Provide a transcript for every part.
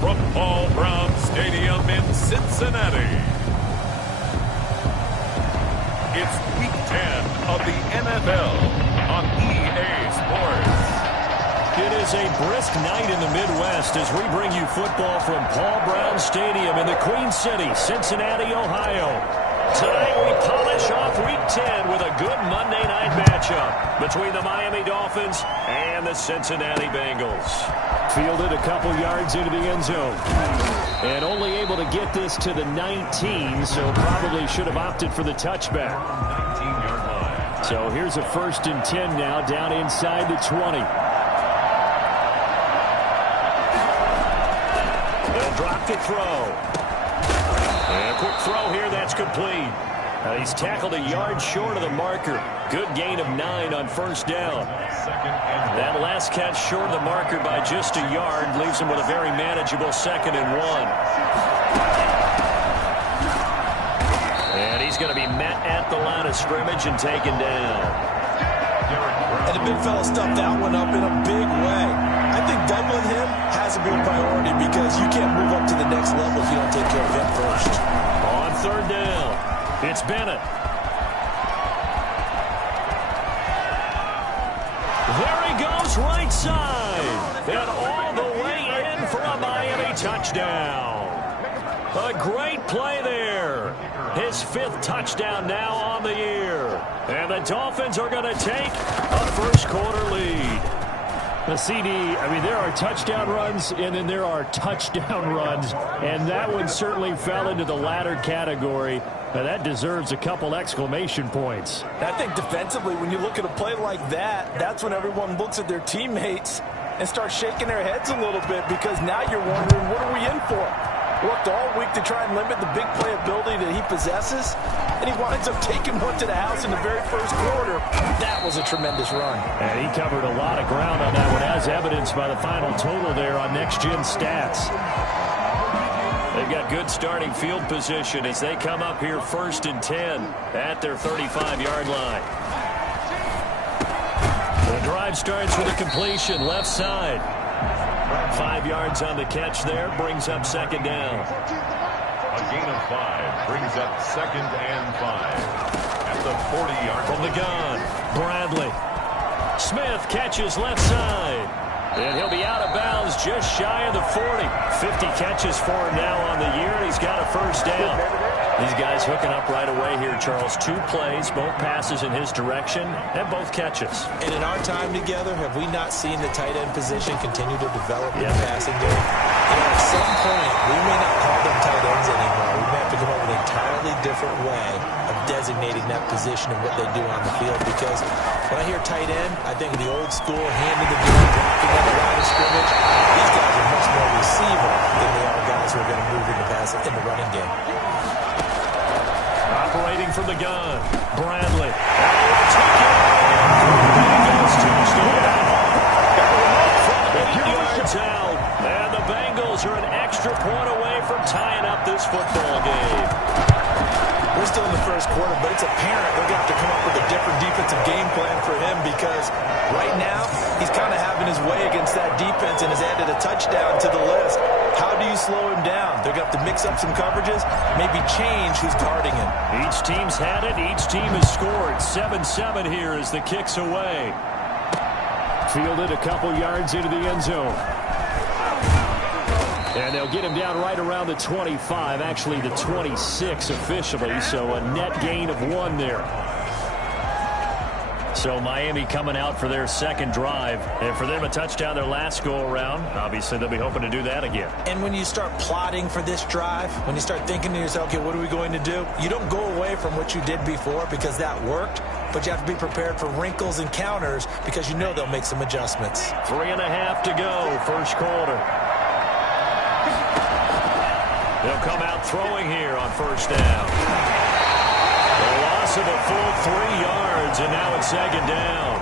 from Paul Brown Stadium in Cincinnati. It's Week 10 of the NFL on EA Sports. It is a brisk night in the Midwest as we bring you football from Paul Brown Stadium in the Queen City, Cincinnati, Ohio. Tonight we polish off Week 10 with a good Monday night matchup between the Miami Dolphins and the Cincinnati Bengals. Fielded a couple yards into the end zone. And only able to get this to the 19, so probably should have opted for the touchback. 19-yard line. So here's a 1st and 10 now, down inside the 20. They'll drop to throw. And a quick throw here, that's complete. He's tackled a yard short of the marker. Good gain of 9 on 1st down. That last catch short of the marker by just a yard leaves him with a very manageable 2nd and 1. And he's going to be met at the line of scrimmage and taken down. And the big fella stuffed that one up in a big way. I think doubling him has to be a priority because you can't move up to the next level if you don't take care of him first. On 3rd down, it's Bennett. There he goes, right side. And all the way in for a Miami touchdown. A great play there. His 5th touchdown now on the year. And the Dolphins are going to take a first-quarter lead. The CD, there are touchdown runs, and then there are touchdown runs, and that one certainly fell into the latter category. Now, that deserves a couple exclamation points. I think defensively, when you look at a play like that, that's when everyone looks at their teammates and starts shaking their heads a little bit because now you're wondering, what are we in for? Worked all week to try and limit the big play ability that he possesses, and he winds up taking one to the house in the very first quarter. That was a tremendous run. And he covered a lot of ground on that one, as evidenced by the final total there on Next Gen Stats. They've got good starting field position as they come up here 1st and 10 at their 35-yard line. The drive starts with a completion, left side. 5 yards on the catch there, brings up 2nd down. A gain of 5 brings up 2nd and 5 at the 40-yard line. From the gun, Bradley. Smith catches left side. And he'll be out of bounds just shy of the 40. 50 catches for him now on the year, and he's got a 1st down. These guys hooking up right away here, Charles. 2 plays, both passes in his direction, and both catches. And in our time together, have we not seen the tight end position continue to develop in the passing game? At some point, we may not call them tight ends anymore. We may have to come up with an entirely different way of designating that position and what they do on the field. Because when I hear tight end, I think of the old school, handing the ball, blocking on the line of scrimmage. These guys are much more receiver than they are guys who are going to move in the running game. Operating from the gun, Bradley. Bengals touchdown. 8 yards out. And the Bengals are an extra point away from tying up this football game. We're still in the first quarter, but it's apparent they're going to have to come up with a different defensive game plan for him because right now he's kind of having his way against that defense and has added a touchdown to the list. How do you slow him down? They're going to have to mix up some coverages, maybe change who's guarding him. Each team's had it. Each team has scored. 7-7 here as the kick's away. Fielded a couple yards into the end zone. And they'll get him down right around the 25, actually the 26 officially, so a net gain of 1 there. So Miami coming out for their 2nd drive, and for them a touchdown their last go-around. Obviously, they'll be hoping to do that again. And when you start plotting for this drive, when you start thinking to yourself, okay, what are we going to do? You don't go away from what you did before because that worked, but you have to be prepared for wrinkles and counters because you know they'll make some adjustments. 3.5 to go, first quarter. They'll come out throwing here on 1st down. A loss of a full 3 yards, and now it's 2nd down.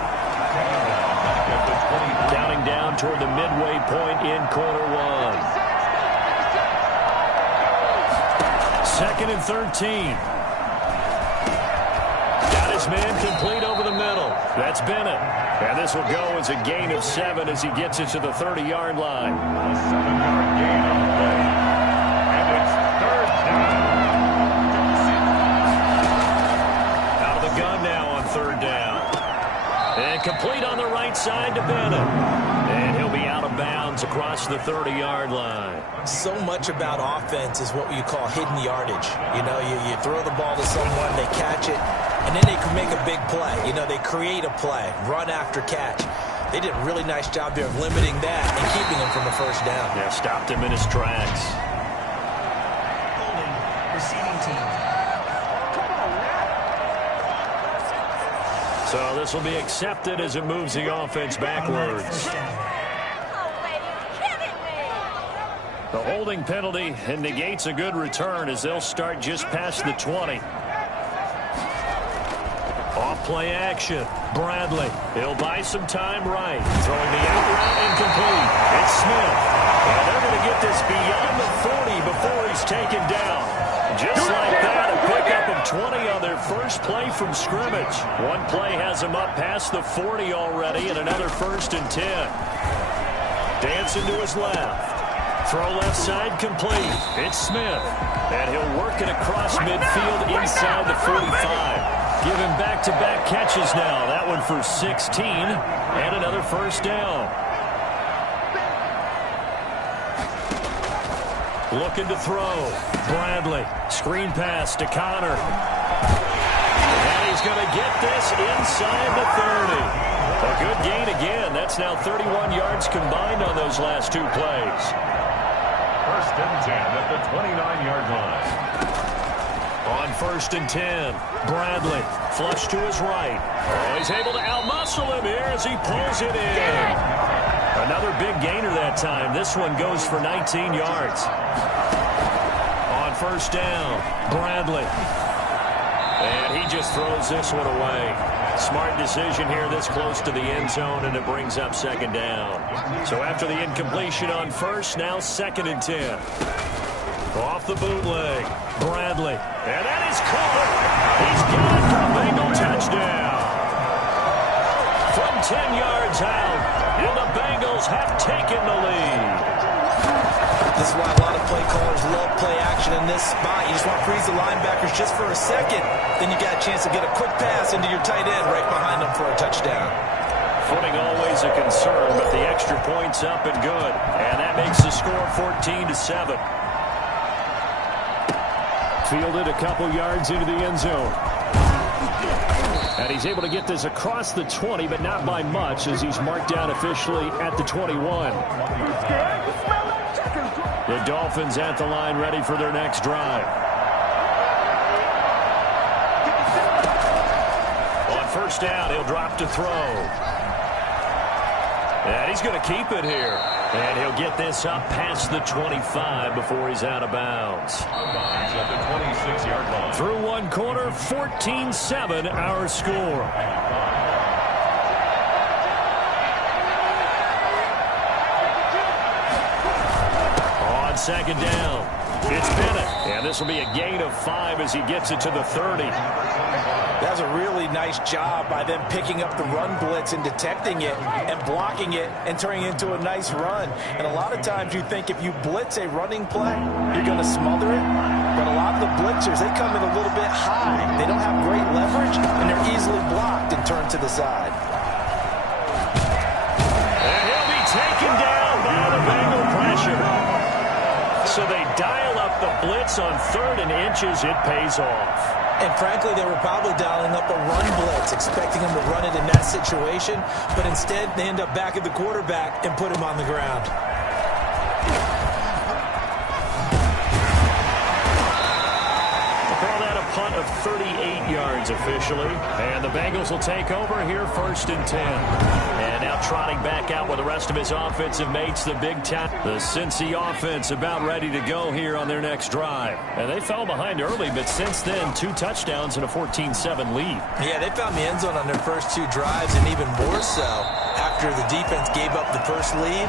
Counting down toward the midway point in quarter 1. 2nd and 13. Got his man complete over the middle. That's Bennett. And this will go as a gain of 7 as he gets it to the 30-yard line. A 7-yard gain. the 30-yard line. So much about offense is what you call hidden yardage. You know, you throw the ball to someone, they catch it, and then they can make a big play. You know, they create a play, run after catch. They did a really nice job there of limiting that and keeping him from a first down. Yeah, stopped him in his tracks. Holding, receiving team. So this will be accepted as it moves the offense backwards. The holding penalty and negates a good return as they'll start just past the 20. Off play action. Bradley. He'll buy some time right. Throwing the out route incomplete. It's Smith. And they're going to get this beyond the 40 before he's taken down. Just like that, a pickup of 20 on their first play from scrimmage. One play has them up past the 40 already and another 1st and 10. Dancing to his left. Throw left side complete. It's Smith. And he'll work it across midfield inside the 45. Give him back-to-back catches now. That one for 16 and another first down. Looking to throw. Bradley. Screen pass to Connor. And he's going to get this inside the 30. A good gain again. That's now 31 yards combined on those last two plays. 1st and 10 at the 29-yard line. On 1st and 10, Bradley flush to his right. Oh, he's able to outmuscle him here as he pulls it in. Another big gainer that time. This one goes for 19 yards. On 1st down, Bradley. And he just throws this one away. Smart decision here this close to the end zone, and it brings up 2nd down. So after the incompletion on 1st, now 2nd and 10. Off the bootleg, Bradley. And that is caught. He's got it for a Bengal touchdown. From 10 yards out, and the Bengals have taken the lead. This is why a lot of play callers love play action in this spot. You just want to freeze the linebackers just for a second. Then you got a chance to get a quick pass into your tight end right behind them for a touchdown. Footing always a concern, but the extra point's up and good. And that makes the score 14-7. Fielded a couple yards into the end zone. And he's able to get this across the 20, but not by much, as he's marked down officially at the 21. The Dolphins at the line, ready for their next drive. On 1st down, he'll drop to throw. And he's going to keep it here. And he'll get this up past the 25 before he's out of bounds. At the 26-yard line. Through one quarter, 14-7 our score. On 2nd down, it's Bennett. And this will be a gain of 5 as he gets it to the 30. That was a really nice job by them picking up the run blitz and detecting it and blocking it and turning it into a nice run. And a lot of times you think if you blitz a running play, you're going to smother it. But a lot of the blitzers, they come in a little bit high. They don't have great leverage, and they're easily blocked and turned to the side. And he'll be taken down by the Bengal pressure. So they dial up the blitz on 3rd and inches. It pays off. And frankly, they were probably dialing up a run blitz, expecting him to run it in that situation. But instead, they end up back at the quarterback and put him on the ground. Call that a punt of 38 yards officially. And the Bengals will take over here 1st and 10. And now trotting back out with the rest of his offensive mates, the big time. The Cincy offense about ready to go here on their next drive. And they fell behind early, but since then, 2 touchdowns and a 14-7 lead. Yeah, they found the end zone on their first 2 drives, and even more so after the defense gave up the first lead.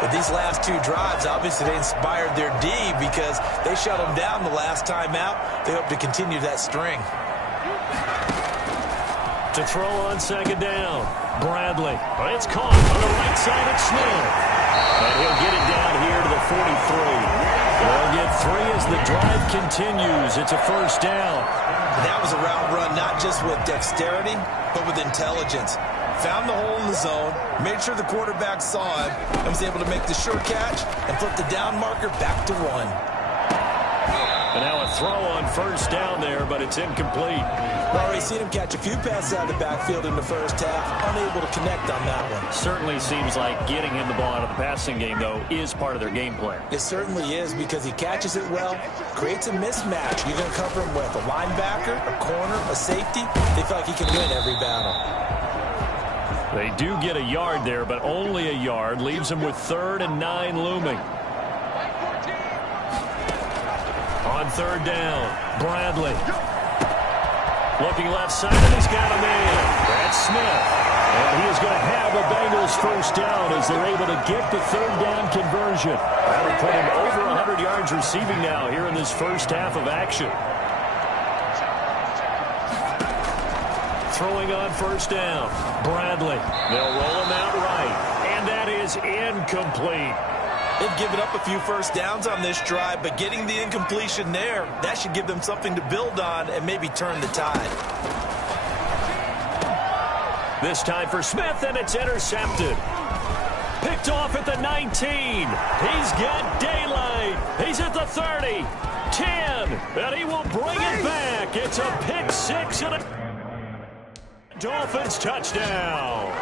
But these last 2 drives, obviously they inspired their D because they shut them down the last time out. They hope to continue that string. To throw on 2nd down, Bradley. It's caught on the right side of Smith. And he'll get it down here to the 43. They'll get 3 as the drive continues. It's a first down. That was a route run not just with dexterity, but with intelligence. found the hole in the zone, made sure the quarterback saw him, and was able to make the sure catch and flip the down marker back to 1. And now a throw on first down there, but it's incomplete. We've already seen him catch a few passes out of the backfield in the first half, unable to connect on that one. Certainly seems like getting him the ball out of the passing game, though, is part of their game plan. It certainly is, because he catches it well, creates a mismatch. You're going to cover him with a linebacker, a corner, a safety. They feel like he can win every battle. They do get a yard there, but only a yard. Leaves them with 3rd and 9 looming. On 3rd down, Bradley. Looking left side, and he's got a man. That's Smith. And he is going to have a Bengals first down as they're able to get the 3rd down conversion. That'll put him over 100 yards receiving now here in this first half of action. Throwing on first down, Bradley. They'll roll him out right, and that is incomplete. They've given up a few first downs on this drive, but getting the incompletion there, that should give them something to build on and maybe turn the tide. This time for Smith, and it's intercepted. Picked off at the 19. He's got daylight. He's at the 30, 10, and he will bring it back. It's a pick 6 and a Dolphins touchdown.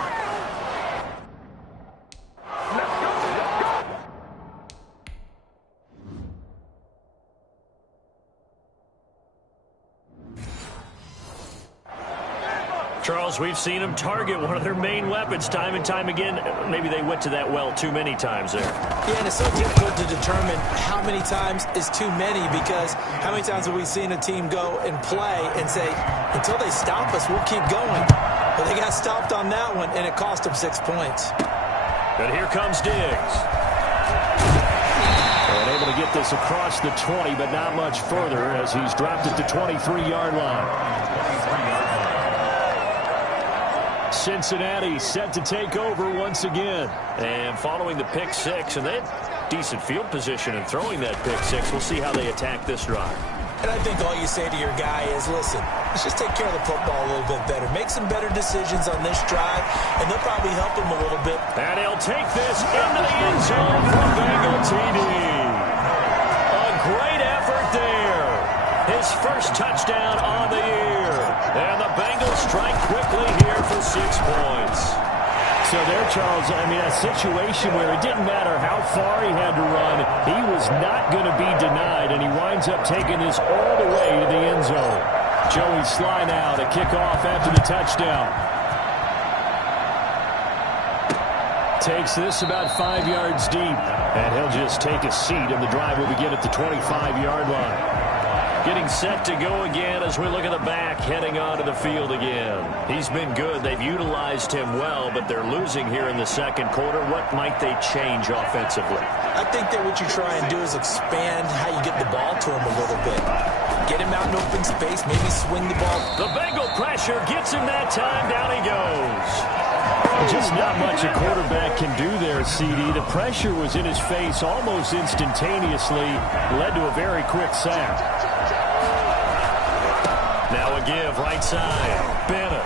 Charles, we've seen them target one of their main weapons time and time again. Maybe they went to that well too many times there. Yeah, and it's so difficult to determine how many times is too many, because how many times have we seen a team go and play and say, until they stop us, we'll keep going. But they got stopped on that one, and it cost them 6 points. But here comes Diggs. And able to get this across the 20, but not much further as he's dropped at the 23-yard line. Cincinnati set to take over once again. And following the pick 6, and they had decent field position in throwing that pick 6. We'll see how they attack this drive. And I think all you say to your guy is, listen, let's just take care of the football a little bit better. Make some better decisions on this drive, and they'll probably help him a little bit. And he'll take this into the end zone for a Bengal TD. A great effort there. His first touchdown on the year. And the Bengals strike quickly here for 6 points. So there, Charles, I mean, a situation where it didn't matter how far he had to run, he was not going to be denied, and he winds up taking this all the way to the end zone. Joey Sly now to kick off after the touchdown. Takes this about 5 yards deep, and he'll just take a seat, and the drive will begin at the 25-yard line. Getting set to go again as we look at the back, heading onto the field again. He's been good. They've utilized him well, but they're losing here in the second quarter. What might they change offensively? I think that what you try and do is expand how you get the ball to him a little bit. Get him out in open space, maybe swing the ball. The Bengal pressure gets him that time. Down he goes. Just not much a quarterback can do there, CD. The pressure was in his face almost instantaneously. Led to a very quick sack. Now a give right side. Bennett.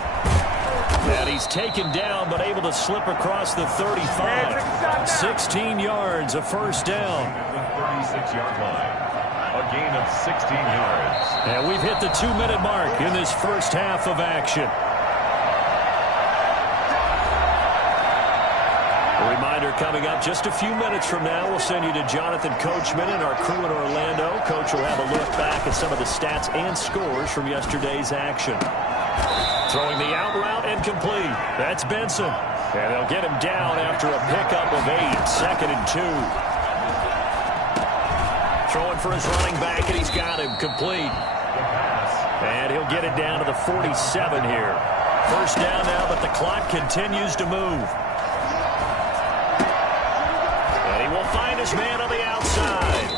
And he's taken down but able to slip across the 35. 16 yards, a first down. 36-yard line. A gain of 16 yards. And we've hit the 2-minute mark in this first half of action. A reminder coming up just a few minutes from now, we'll send you to Jonathan Coachman and our crew in Orlando. Coach will have a look back at some of the stats and scores from yesterday's action. Throwing the out route and complete. That's Benson. And they'll get him down after a pickup of 8, 2nd and 2. Throwing for his running back, and he's got him complete. And he'll get it down to the 47 here. First down now, but the clock continues to move. Will find his man on the outside.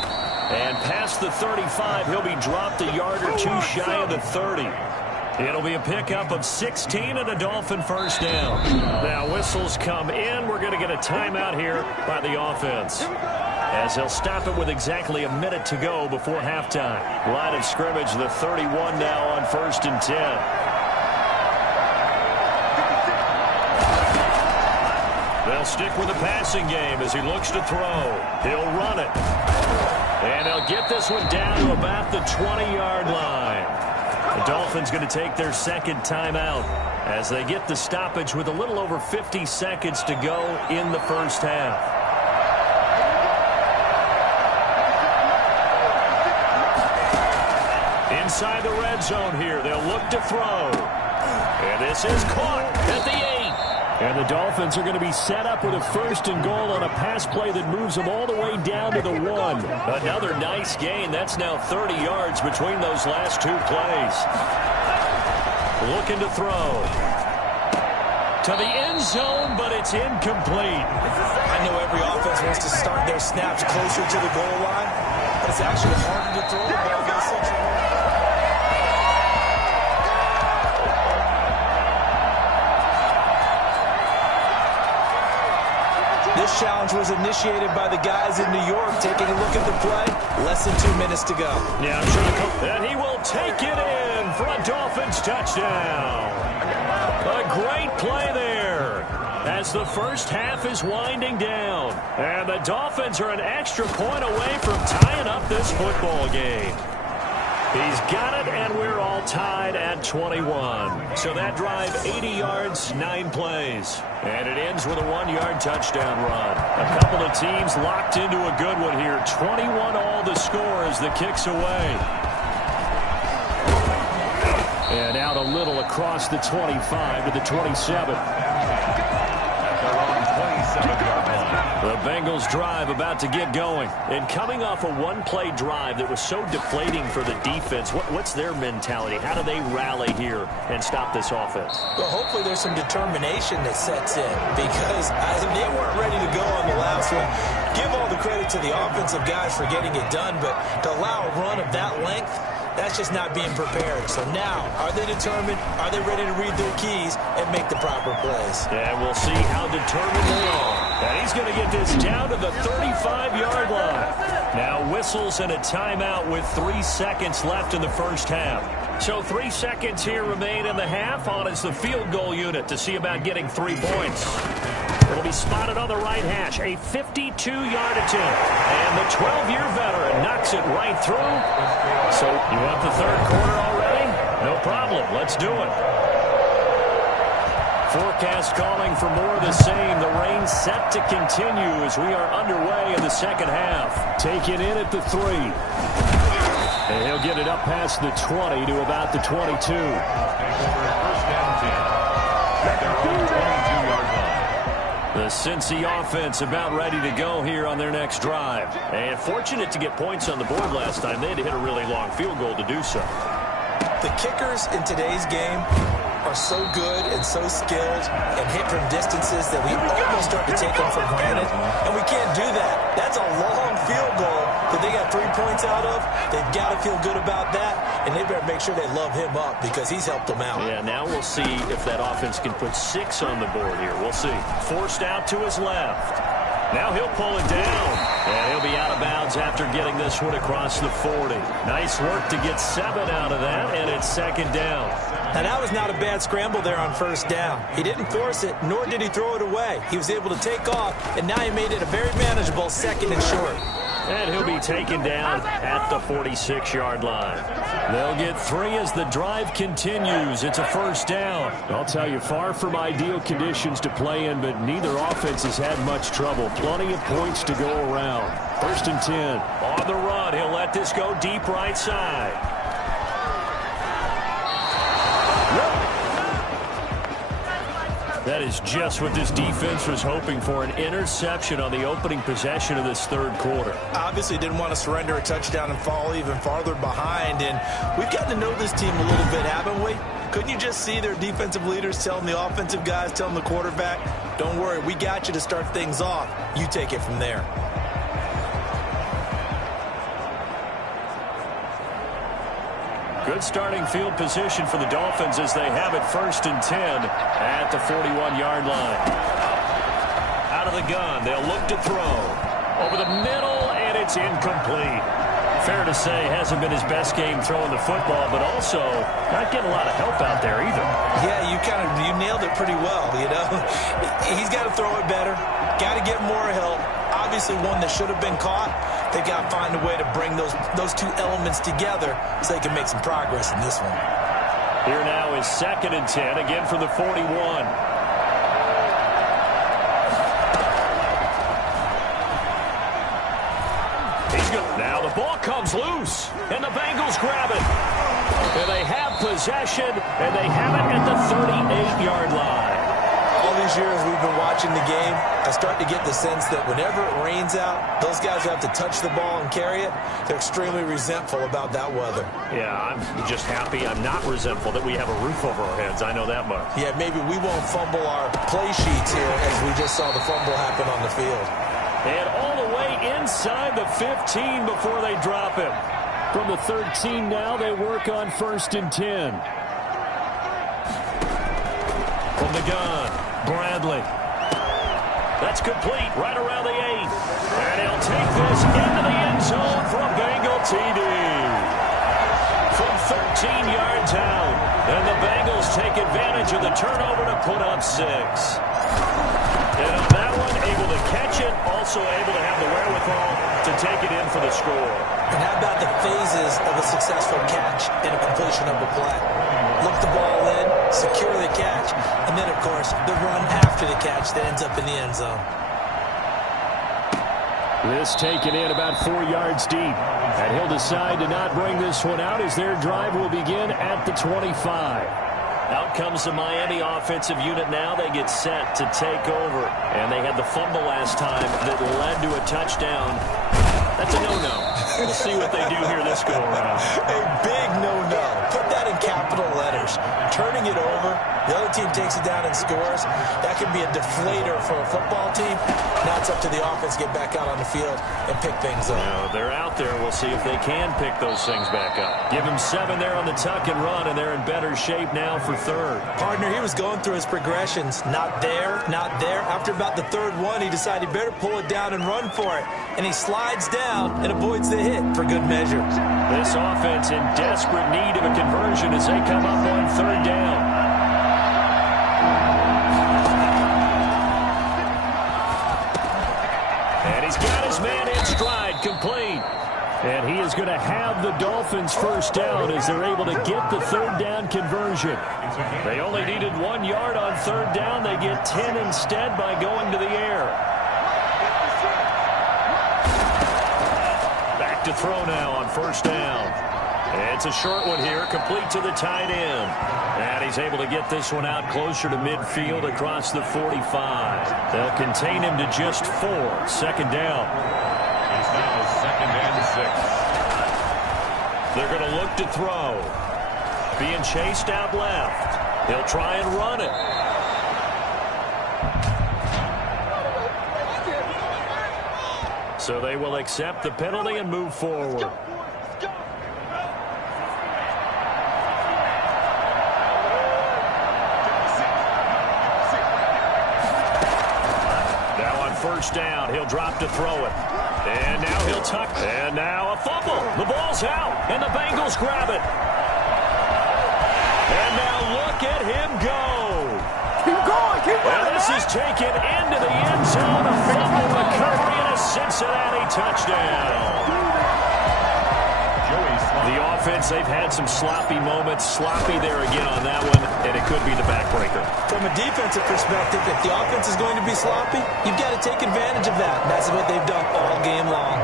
And past the 35, he'll be dropped a yard or two shy of the 30. It'll be a pickup of 16 and a Dolphin first down. Now whistles come in. We're going to get a timeout here by the offense, as they'll stop it with exactly a minute to go before halftime. Line of scrimmage, the 31 now on 1st and 10. They'll stick with the passing game as he looks to throw. He'll run it. And they'll get this one down to about the 20-yard line. The Dolphins going to take their second timeout as they get the stoppage with a little over 50 seconds to go in the first half. Inside the red zone here, they'll look to throw. And this is caught at the 8. And the Dolphins are going to be set up with a first and goal on a pass play that moves them all the way down to the 1. Another nice gain. That's now 30 yards between those last two plays. Looking to throw. To the end zone, but it's incomplete. I know every offense wants to start their snaps closer to the goal line, but it's actually harder to throw the ball against such a This challenge was initiated by the guys in New York. Taking a look at the play, less than 2 minutes to go. Yeah, I'm sure. And he will take it in for a Dolphins touchdown. A great play there as the first half is winding down. And the Dolphins are an extra point away from tying up this football game. He's got it, and we're all tied at 21. So that drive, 80 yards, 9 plays. And it ends with a 1-yard touchdown run. A couple of teams locked into a good one here. 21 all the score as the kick's away. And out a little across the 25 to the 27. The Bengals drive about to get going. And coming off a one-play drive that was so deflating for the defense, what's their mentality? How do they rally here and stop this offense? Well, hopefully there's some determination that sets in because they weren't ready to go on the last one. Give all the credit to the offensive guys for getting it done, but to allow a run of that length, that's just not being prepared. So now, are they determined? Are they ready to read their keys and make the proper plays? And we'll see how determined they are. And he's going to get this down to the 35-yard line. Now whistles and a timeout with 3 seconds left in the first half. So 3 seconds here remain in the half. On is the field goal unit to see about getting 3 points. It'll be spotted on the right hash. A 52-yard attempt. And the 12-year veteran knocks it right through. So you want the third quarter already? No problem. Let's do it. Forecast calling for more of the same. The rain set to continue as we are underway in the second half. Take it in at the 3. And he'll get it up past the 20 to about the 22. First down 10. They're on the 22-yard line. The Cincy offense about ready to go here on their next drive. And fortunate to get points on the board last time. They had to hit a really long field goal to do so. The kickers in today's game are so good and so skilled and hit from distances that we almost start to take them for granted. And we can't do that. That's a long field goal that they got 3 points out of. They've got to feel good about that, and they better make sure they love him up because he's helped them out. Yeah, now we'll see if that offense can put 6 on the board here. We'll see. Forced out to his left. Now he'll pull it down. And he'll be out of bounds after getting this one across the 40. Nice work to get 7 out of that, and it's second down. Now, that was not a bad scramble there on first down. He didn't force it, nor did he throw it away. He was able to take off, and now he made it a very manageable second and short. And he'll be taken down at the 46-yard line. They'll get 3 as the drive continues. It's a first down. I'll tell you, far from ideal conditions to play in, but neither offense has had much trouble. Plenty of points to go around. First and 10. On the run, he'll let this go deep right side. That is just what this defense was hoping for, an interception on the opening possession of this third quarter. Obviously didn't want to surrender a touchdown and fall even farther behind, and we've gotten to know this team a little bit, haven't we? Couldn't you just see their defensive leaders telling the offensive guys, telling the quarterback, don't worry, we got you to start things off. You take it from there. Good starting field position for the Dolphins as they have it first and 10 at the 41-yard line. Out of the gun, they'll look to throw. Over the middle, and it's incomplete. fair to say, hasn't been his best game throwing the football, but also not getting a lot of help out there either. Yeah, you nailed it pretty well, you know. He's got to throw it better, got to get more help. Obviously one that should have been caught. They've got to find a way to bring those two elements together so they can make some progress in this one. Here now is 2nd and 10, again from the 41. Now the ball comes loose, and the Bengals grab it. And they have possession, and they have it at the 38-yard line. All these years we've been watching the game, I start to get the sense that whenever it rains out, those guys who have to touch the ball and carry it, they're extremely resentful about that weather. Yeah, I'm just happy I'm not resentful that we have a roof over our heads. I know that much. Yeah, maybe we won't fumble our play sheets here as we just saw the fumble happen on the field. And all the way inside the 15 before they drop him. From the 13 now, they work on 1st and 10. From the gun, Bradley. That's complete right around the 8. And he'll take this into the end zone for a Bengal TD. From 13 yards out. And the Bengals take advantage of the turnover to put up 6. And on that one, able to catch it, also able to have the wherewithal to take it in for the score. And how about the phases of a successful catch and a completion of a play? Look the ball in, secure the catch, and then, of course, the run after the catch that ends up in the end zone. This taken in about 4 yards deep. And he'll decide to not bring this one out as their drive will begin at the 25. Out comes the Miami offensive unit now. They get set to take over. And they had the fumble last time that led to a touchdown. That's a no-no. We'll see what they do here this go-around. A big no-no. Put that in capital letters. Turning it over, the other team takes it down and scores. That can be a deflator for a football team. Now it's up to the offense to get back out on the field and pick things up. Now, they're out there. We'll see if they can pick those things back up. Give them 7 there on the tuck and run, and they're in better shape now for 3rd. Partner, he was going through his progressions. Not there, not there. After about the 3rd one, he decided he better pull it down and run for it. And he slides down and avoids the hit for good measure. This offense in desperate need of a conversion as they come up on 3rd down. And he's got his man in stride, complete. And he is going to have the Dolphins 1st down as they're able to get the 3rd down conversion. They only needed 1 yard on 3rd down. They get 10 instead by going to the air. To throw now on 1st down. It's a short one here, complete to the tight end. And he's able to get this one out closer to midfield across the 45. They'll contain him to just 4. 2nd down. It's now 2nd and 6. They're going to look to throw. Being chased out left. He'll try and run it. So they will accept the penalty and move forward. Now on 1st down, he'll drop to throw it. And now he'll tuck. And now a fumble. The ball's out, and the Bengals grab it. And now look at him go. Keep going, keep going. And this is taken into the end zone. A fumble recovery and a Cincinnati touchdown. The offense, they've had some sloppy moments. Sloppy there again on that one, and it could be the backbreaker. From a defensive perspective, if the offense is going to be sloppy, you've got to take advantage of that. That's what they've done all game long.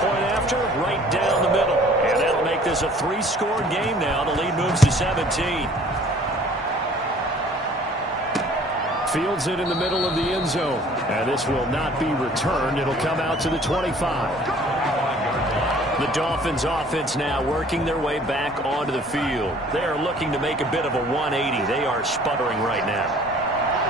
Point after, right down the middle. And that'll make this a 3-score game now. The lead moves to 17. Fields it in the middle of the end zone. And this will not be returned. It'll come out to the 25. The Dolphins offense now working their way back onto the field. They are looking to make a bit of a 180. They are sputtering right now.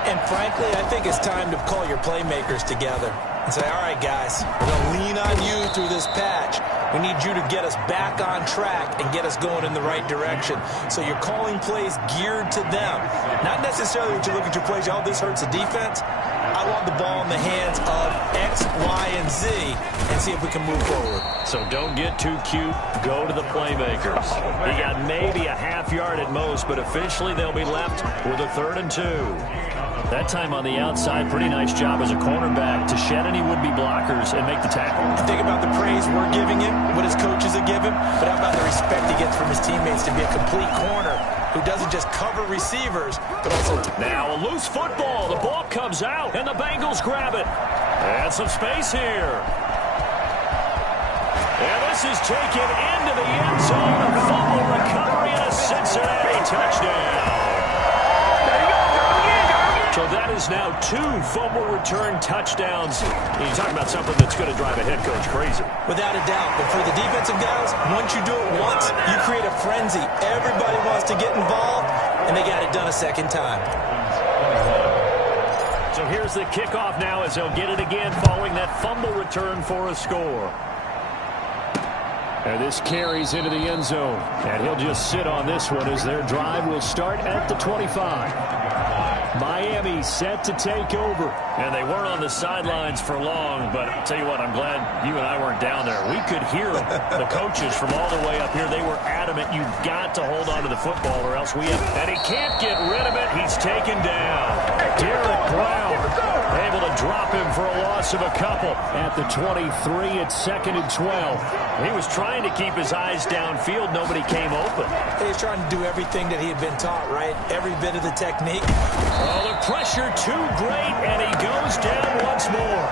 And frankly, I think it's time to call your playmakers together and say, all right, guys, we're going to lean on you through this patch. We need you to get us back on track and get us going in the right direction. So you're calling plays geared to them. Not necessarily that you look at your plays, oh, this hurts the defense. I I want the ball in the hands of X, Y, and Z and see if we can move forward. So don't get too cute. Go to the playmakers. He got maybe a half yard at most, but officially they'll be left with a 3rd and 2. That time on the outside, pretty nice job as a cornerback to shed any would-be blockers and make the tackle. Think about the praise we're giving him, what his coaches are giving, but how about the respect he gets from his teammates to be a complete corner who doesn't just cover receivers, but also... Now a loose football. The ball comes out, and the Bengals grab it. And some space here. And this is taken into the end zone. A fumble recovery and a Cincinnati touchdown. So that is now 2 fumble return touchdowns. You're talking about something that's going to drive a head coach crazy. Without a doubt. But for the defensive guys, once you do it once, you create a frenzy. Everybody wants to get involved, and they got it done a second time. So here's the kickoff now as they'll get it again following that fumble return for a score. And this carries into the end zone. And he'll just sit on this one as their drive will start at the 25. Miami set to take over. And they weren't on the sidelines for long, but I'll tell you what, I'm glad you and I weren't down there. We could hear them, the coaches from all the way up here. They were adamant, you've got to hold on to the football or else we have... And he can't get rid of it. He's taken down. Derek Brown able to drop him for a loss of a couple. At the 23, it's 2nd and 12. He was trying to keep his eyes downfield. Nobody came open. He was trying to do everything that he had been taught, right? Every bit of the technique. Oh, the pressure too great, and he goes down once more.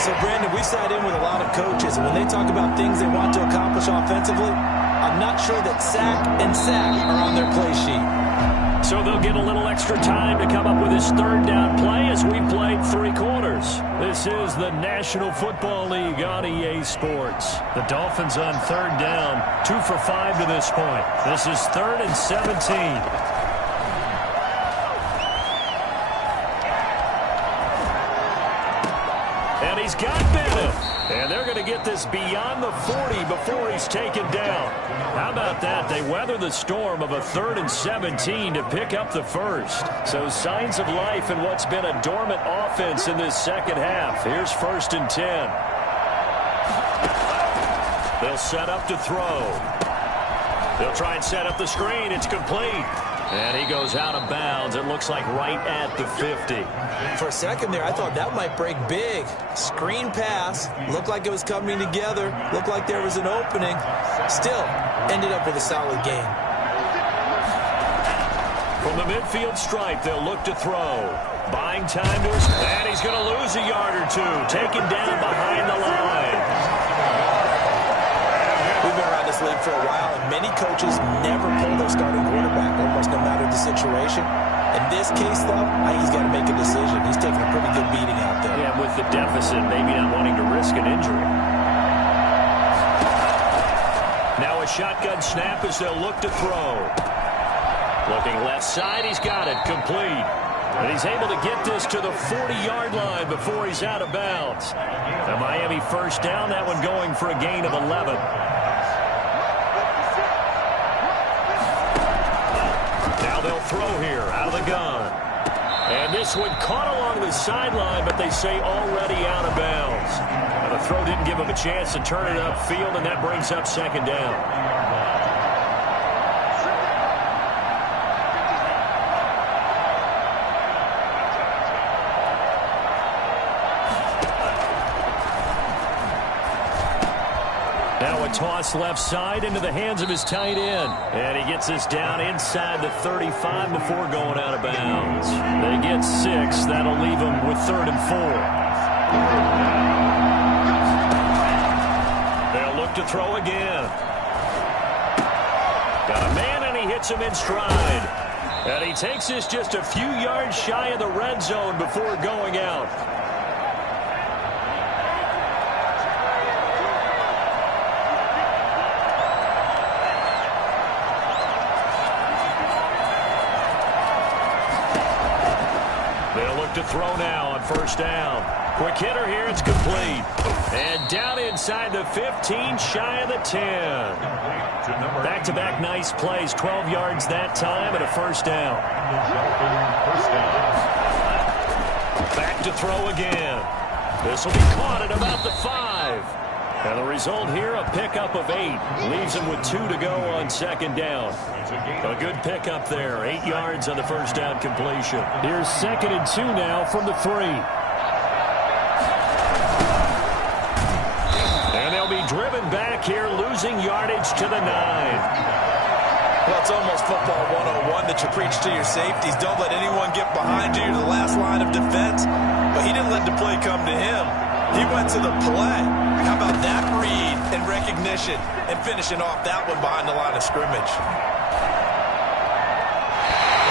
So, Brandon, we've sat in with a lot of coaches, and when they talk about things they want to accomplish offensively, I'm not sure that sack and sack are on their play sheet. So they'll get a little extra time to come up with his 3rd down play as we played 3 quarters. This is the National Football League on EA Sports. The Dolphins on 3rd down, 2 for 5 to this point. This is 3rd and 17. And he's got Bennett. And they're going to get this beyond the 40 before he's taken down. How about that? They weather the storm of a 3rd and 17 to pick up the 1st. So signs of life in what's been a dormant offense in this second half. Here's 1st and 10. They'll set up to throw. They'll try and set up the screen. It's complete. And he goes out of bounds. It looks like right at the 50. For a second there, I thought that might break big. Screen pass. Looked like it was coming together. Looked like there was an opening. Still, ended up with a solid game. From the midfield stripe, they'll look to throw. Buying time to his... And he's going to lose a yard or 2. Taken down behind the line. We've been around this league for a while, and many coaches never pull their starting quarterback, almost no matter the situation. In this case, though, I think he's got to make a decision. He's taking a pretty good beating out there. Yeah, with the deficit, maybe not wanting to risk an injury. Now a shotgun snap as they'll look to throw. Looking left side, he's got it, complete. And he's able to get this to the 40-yard line before he's out of bounds. The Miami 1st down, that one going for a gain of 11. Now they'll throw here out of the gun. And this one caught along the sideline, but they say already out of bounds. Now the throw didn't give him a chance to turn it upfield, and that brings up 2nd down. Toss left side into the hands of his tight end. And he gets this down inside the 35 before going out of bounds. They get 6. That'll leave them with 3rd and 4. They'll look to throw again. Got a man, and he hits him in stride. And he takes this just a few yards shy of the red zone before going out. To throw now on 1st down. Quick hitter here, it's complete. And down inside the 15, shy of the 10. Back-to-back nice plays, 12 yards that time, and a 1st down. Back to throw again. This will be caught at about the 5. And the result here, a pickup of 8. Leaves him with 2 to go on second down. A good pickup there. 8 yards on the first down completion. Here's 2nd and 2 now from the 3. And they'll be driven back here, losing yardage to the 9. Well, it's almost football 101 that you preach to your safeties. Don't let anyone get behind you to the last line of defense. But he didn't let the play come to him. He went to the play. How about that read and recognition and finishing off that one behind the line of scrimmage?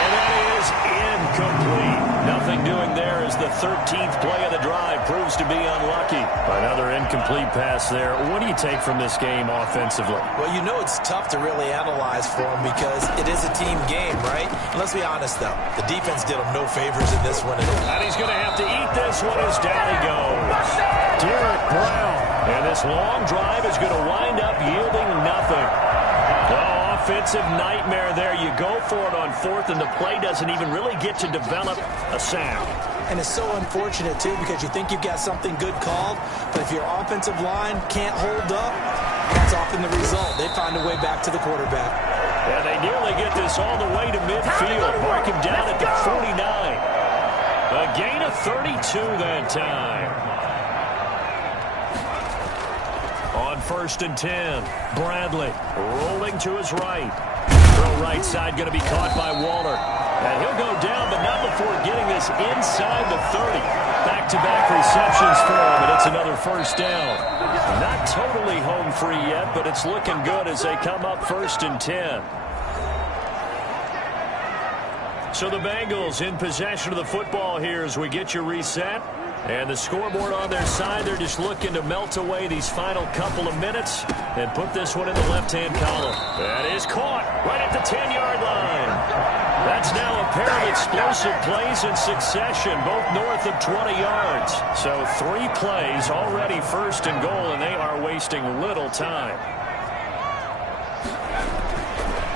And that is incomplete. Nothing doing there as the 13th play of the drive proves to be unlucky. Another incomplete pass there. What do you take from this game offensively? Well, you know it's tough to really analyze for him because it is a team game, right? And let's be honest, though. The defense did him no favors in this one at all. And he's going to have to eat this one as down he goes. Derek Brown. And this long drive is going to wind up yielding nothing. Oh, offensive nightmare there. You go for it on 4th, and the play doesn't even really get to develop a sack. And it's so unfortunate, too, because you think you've got something good called, but if your offensive line can't hold up, that's often the result. They find a way back to the quarterback. And they nearly get this all the way to midfield. Mark him down at the 49. A gain of 32 that time. On 1st and 10, Bradley rolling to his right. Throw right side going to be caught by Waller. And he'll go down, but not before getting this inside the 30. Back-to-back receptions for him, and it's another first down. Not totally home free yet, but it's looking good as they come up 1st and 10. So the Bengals in possession of the football here as we get you reset. And the scoreboard on their side, they're just looking to melt away these final couple of minutes and put this one in the left-hand column. That is caught right at the 10-yard line. That's now a pair of explosive plays in succession, both north of 20 yards. So 3 plays already 1st and goal, and they are wasting little time.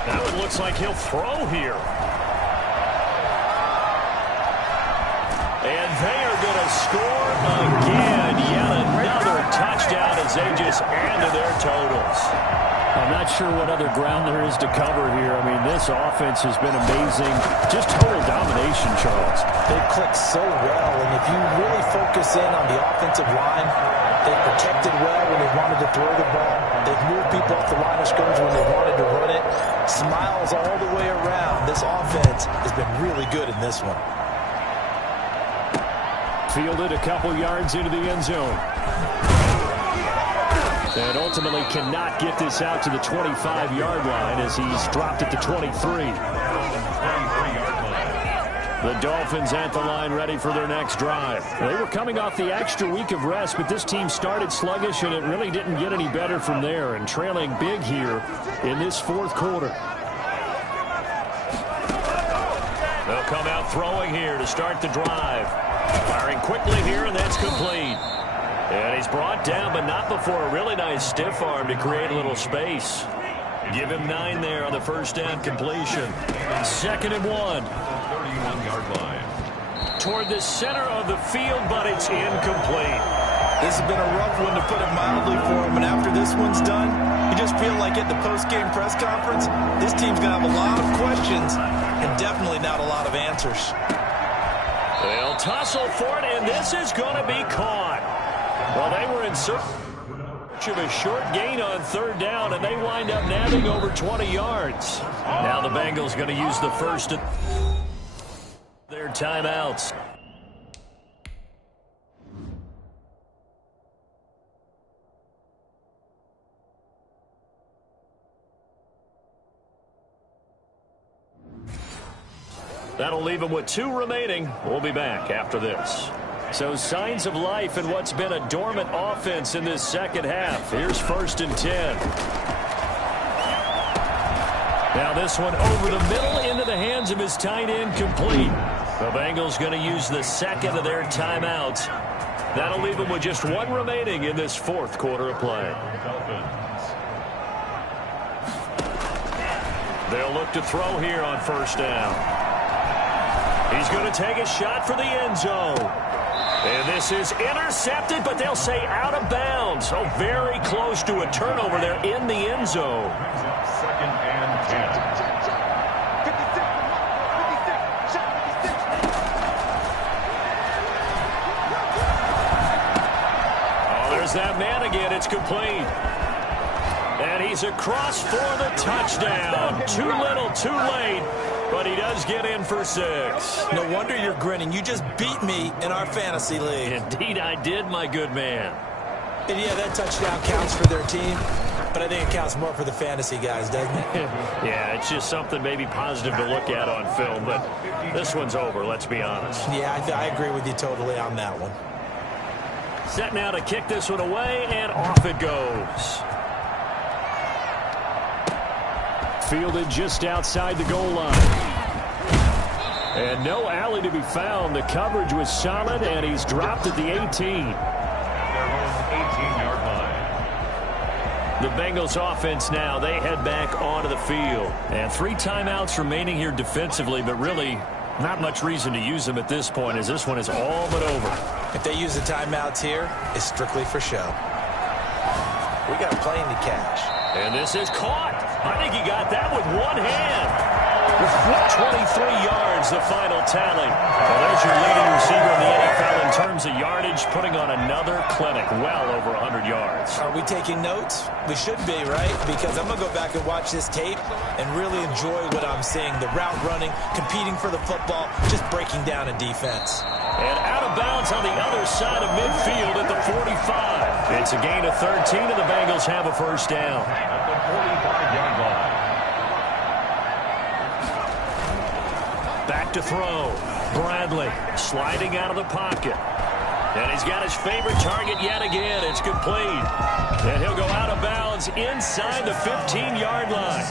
Now it looks like he'll throw here. And they are going to score again. Yet another touchdown as they just add to their totals. I'm not sure what other ground there is to cover here. I mean, this offense has been amazing. Just total domination, Charles. They click so well, and if you really focus in on the offensive line, they protected well when they wanted to throw the ball. They've moved people off the line of scrimmage when they wanted to run it. Smiles all the way around. This offense has been really good in this one. Fielded a couple yards into the end zone. And ultimately cannot get this out to the 25-yard line as he's dropped it to 23. The Dolphins at the line ready for their next drive. They were coming off the extra week of rest, but this team started sluggish, and it really didn't get any better from there, and trailing big here in this 4th quarter. They'll come out throwing here to start the drive. Firing quickly here, and that's complete. And he's brought down, but not before a really nice stiff arm to create a little space. Give him 9 there on the first down completion. 2nd and 1. 31-yard line. Toward the center of the field, but it's incomplete. This has been a rough one, to put it mildly, for him. And after this one's done, you just feel like at the post-game press conference, this team's going to have a lot of questions and definitely not a lot of answers. They'll tussle for it, and this is going to be caught. Well, they were in search of a short gain on 3rd down, and they wind up nabbing over 20 yards. Now the Bengals going to use the first of their timeouts. That'll leave them with 2 remaining. We'll be back after this. So signs of life in what's been a dormant offense in this second half. Here's 1st and 10. Now this one over the middle into the hands of his tight end, complete. The Bengals going to use the 2nd of their timeouts. That'll leave them with just 1 remaining in this 4th quarter of play. They'll look to throw here on 1st down. He's going to take a shot for the end zone. And this is intercepted, but they'll say out of bounds. So very close to a turnover there in the end zone. Second and 10. There's that man again. It's complete. And he's across for the touchdown. Too little, too late. But he does get in for 6. No wonder you're grinning. You just beat me in our fantasy league. Indeed I did, my good man. And yeah, that touchdown counts for their team. But I think it counts more for the fantasy guys, doesn't it? Yeah, it's just something maybe positive to look at on film. But this one's over, let's be honest. Yeah, I agree with you totally on that one. Set now to kick this one away, and off it goes. Fielded just outside the goal line. And no alley to be found. The coverage was solid, and he's dropped at the 18. Their own 18-yard line. The Bengals offense now, they head back onto the field. And 3 timeouts remaining here defensively, but really not much reason to use them at this point, as this one is all but over. If they use the timeouts here, it's strictly for show. We got a plane to catch. And this is caught. I think he got that with one hand. 23 yards, the final tally. Well, there's your leading receiver in the NFL in terms of yardage, putting on another clinic, well over 100 yards. Are we taking notes? We should be, right? Because I'm going to go back and watch this tape and really enjoy what I'm seeing. The route running, competing for the football, just breaking down a defense. And out of bounds on the other side of midfield at the 45. It's a gain of 13, and the Bengals have a first down. At the 45-yard line. Back to throw. Bradley sliding out of the pocket. And he's got his favorite target yet again. It's complete. And he'll go out of bounds inside the 15-yard line.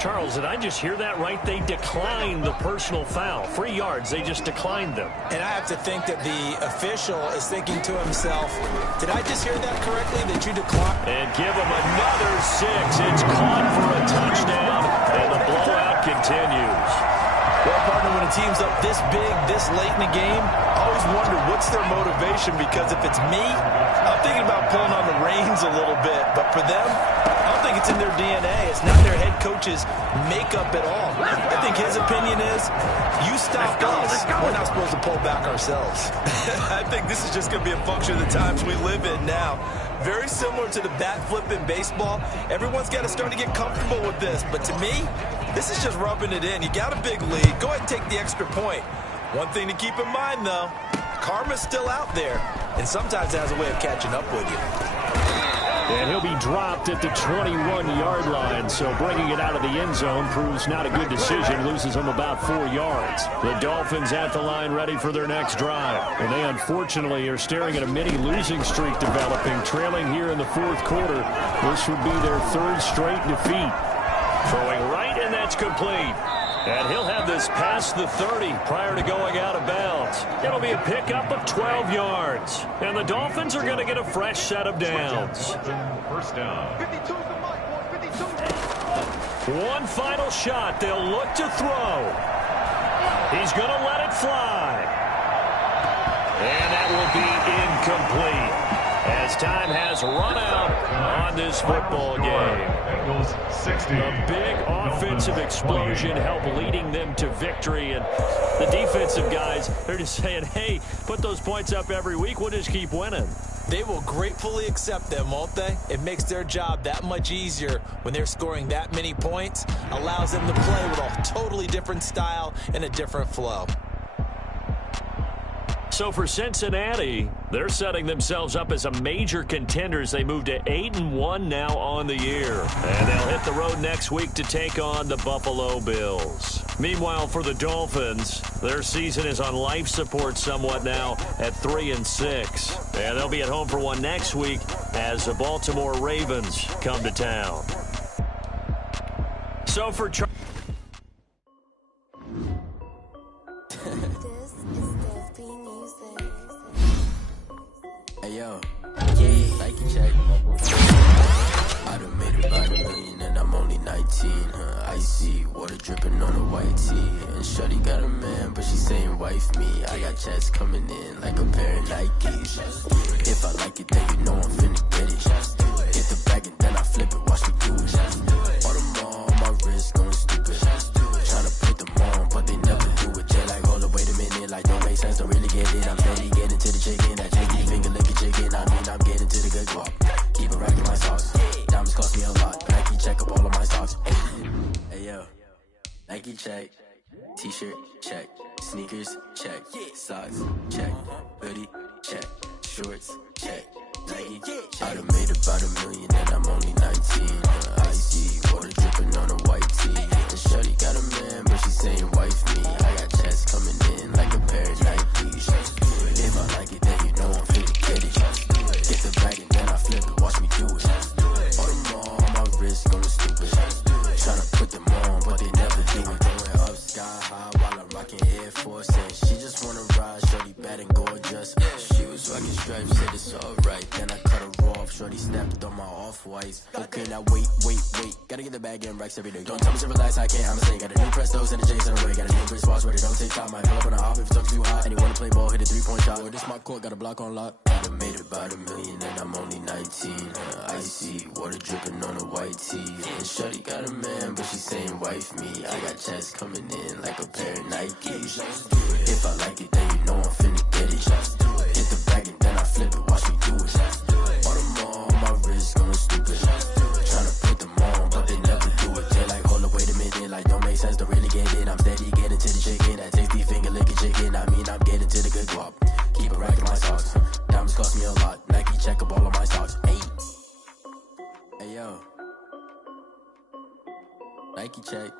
Charles, did I just hear that right? They declined the personal foul. 3 yards, they just declined them. And I have to think that the official is thinking to himself, did I just hear that correctly, that you declined? And give him another 6. It's caught for a touchdown, and the blowout continues. Well, partner, when a team's up this big, this late in the game, I always wonder what's their motivation, because if it's me, I'm thinking about pulling on the reins a little bit. But for them, I don't think it's in their DNA. It's not their head coach's makeup at all. I think his opinion is, you stop us, we're not supposed to pull back ourselves. I think this is just going to be a function of the times we live in now. Very similar to the bat flip in baseball. Everyone's got to start to get comfortable with this. But to me, this is just rubbing it in. You got a big lead. Go ahead and take the extra point. One thing to keep in mind, though, karma's still out there. And sometimes it has a way of catching up with you. And he'll be dropped at the 21-yard line, so bringing it out of the end zone proves not a good decision. Loses him about 4 yards. The Dolphins at the line ready for their next drive. And they unfortunately are staring at a mini losing streak developing, trailing here in the 4th quarter. This would be their 3rd straight defeat. Throwing right, and that's complete. And he'll have this past the 30 prior to going out of bounds. It'll be a pickup of 12 yards. And the Dolphins are going to get a fresh set of downs. First down. One final shot. They'll look to throw. He's going to let it fly. And that will be incomplete, as time has run out on this football game. A big offensive explosion helped leading them to victory, and the defensive guys, they're just saying, hey, put those points up every week, we'll just keep winning. They will gratefully accept them, won't they? It makes their job that much easier when they're scoring that many points. Allows them to play with a totally different style and a different flow. So for Cincinnati, they're setting themselves up as a major contender as they move to 8-1 now on the year. And they'll hit the road next week to take on the Buffalo Bills. Meanwhile, for the Dolphins, their season is on life support somewhat now at 3-6. And they'll be at home for one next week as the Baltimore Ravens come to town. So for Hey yo, Nike check. I done made about $1 million and I'm only 19. Icy water dripping on a white tee. And shorty got a man, but she saying wife me. I got checks coming in like a pair of Nikes. If I like it, then you know I'm finna get it. Hit the bag and then I flip it, watch me do it. Audemars on my wrist, going stupid. Tryna put them on, but they never do it. They like, hold up, wait a minute, like don't make sense, don't really get it. I'm steady getting to the chicken, that chicken finger licking chicken. I mean, I'm getting to the good guap. Keep it racking my socks. Diamonds cost me a lot. Nike check up all of my stocks. Hey yo, Nike check. T-shirt check. Sneakers check. Socks check. Hoodie check. Shorts check. Nike check. I done made about $1 million and I'm only 19. Icy water dripping on a white tee. And shorty got a man, but she saying wife me. I got checks coming in like a pair of Nikes. If I like it, then you know I'm finna get it. Get the bag and then I flip it, watch me do it. Audemars on my wrist, going stupid. Tryna put them on, but they never do it. Going up sky high while I'm rocking Air Force. And she just wanna ride, shorty bad and gorgeous. She was rocking stripes, said it's alright. Then I cut her off, shorty snapped on my off-whites. Okay, now wait. Gotta get the bag and racks every day. Don't tell me to relax, I can't, I'ma say. Got a new Prestos and a J's in the way. Got a new wristwatch where they don't take time. Might pull up on a hop if it's too hot. And they wanna play ball, hit a 3-point shot. Well, this my court, got a block on lock. I done made about $1 million and I'm only 19. Icy water dripping on a white tee. And shorty got a man, but she saying wife me. I got checks coming in like a pair of Nikes. If I like it, then you know I'm finna get it. Hit the bag and then I flip it, watch me do it. Audemars on my wrist, going stupid. Tryna put them on, but they never do it. They like, hold up, wait a minute, like don't make sense, don't really get it. I'm steady getting to the chicken, that tasty finger licking chicken. I mean, I'm getting to the good guap. Keep it racking my socks. Diamonds cost me a lot. Nike check up all of my stocks. Hey yo, Nike check.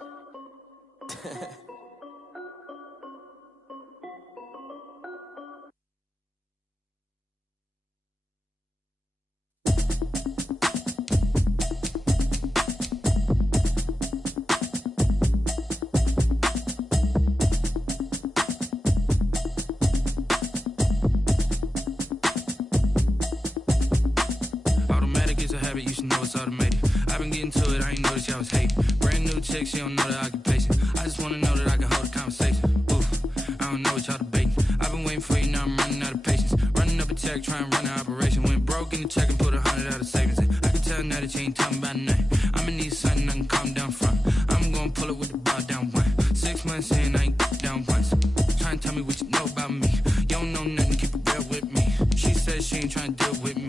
You should know it's automated. I've been getting to it, I ain't noticed y'all was hating. Brand new chick, she don't know the occupation. I just wanna know that I can hold a conversation. Oof, I don't know what y'all debating. I've been waiting for you, now I'm running out of patience. Running up a check, trying to run an operation. Went broke in the check and put 100 out of savings. I can tell now that you ain't talking about nothing. I'ma need something I can calm down from. I'm gonna pull it with the bar down one. 6 months in, I ain't down once. Trying to tell me what you know about me. You don't know nothing, keep it real with me. She says she ain't trying to deal with me.